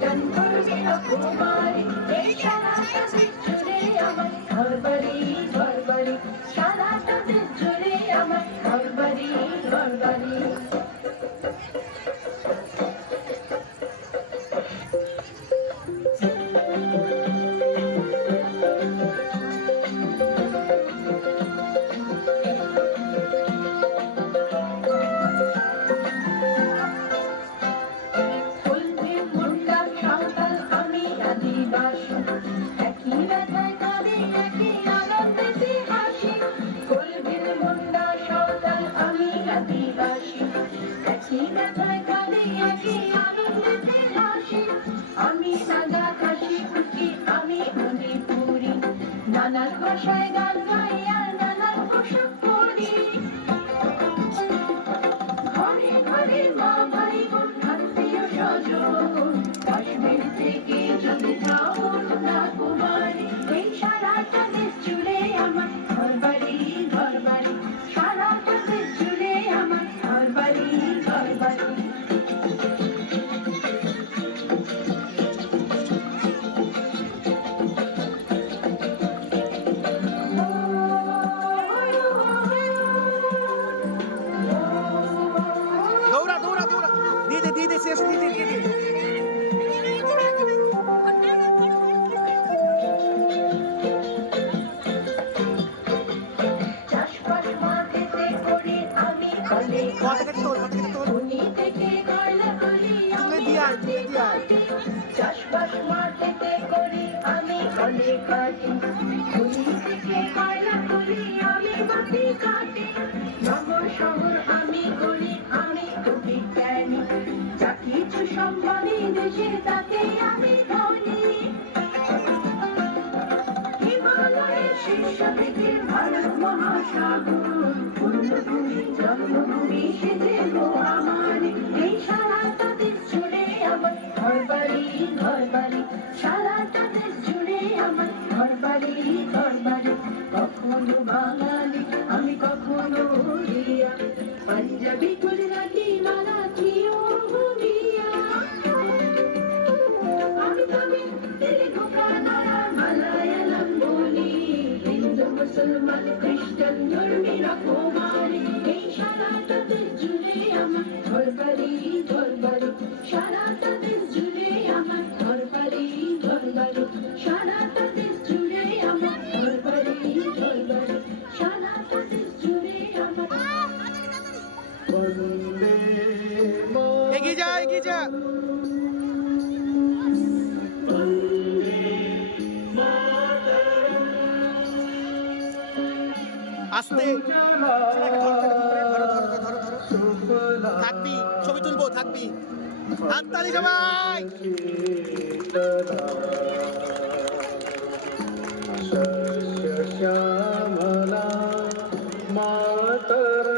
খ্রিস্টান ধর্মের কুমারী এই সারাটা দেশ জুড়ে আমার ঘর আমি নাগা কাশি আমি মণিপুরি। নানান ভাষায় গান সারাটা কলে তোল ঘর তোল তুলে দিয়ে আয় তুলে দিয়ে আয় চাষবাস মাঠেতে করি আমি কলে কাটি উনি থেকে কয়লা করি আমি মাটি কাটি নগর শহর আমি করি আমি কবি জ্ঞানী যা কিছু সম্মানী দেশে তাতে আমি ধনী হিমালয়ের শীর্ষ থেকে ভারত মহাসাগর জন্মভূমি সেজে গো আমার মুসলমান খ্রিস্টান ধর্মের কুমারী এই সারাটা দেশ জুড়ে আমার ঘর বাড়ি ঘর বাড়ি সারাটা দেশ জুড়ে আমার ঘর বাড়ি ঘর বাড়ি সারাটা দেশ জুড়ে আমার ঘর বাড়ি ঘর বাড়ি সারাটা দেশ জুড়ে আমার এগিয়ে যা এগিয়ে যা। আসতে। থাকবি ছবি তুলবো থাকবি। হাততালি সবাই। শ্যামলা মাতর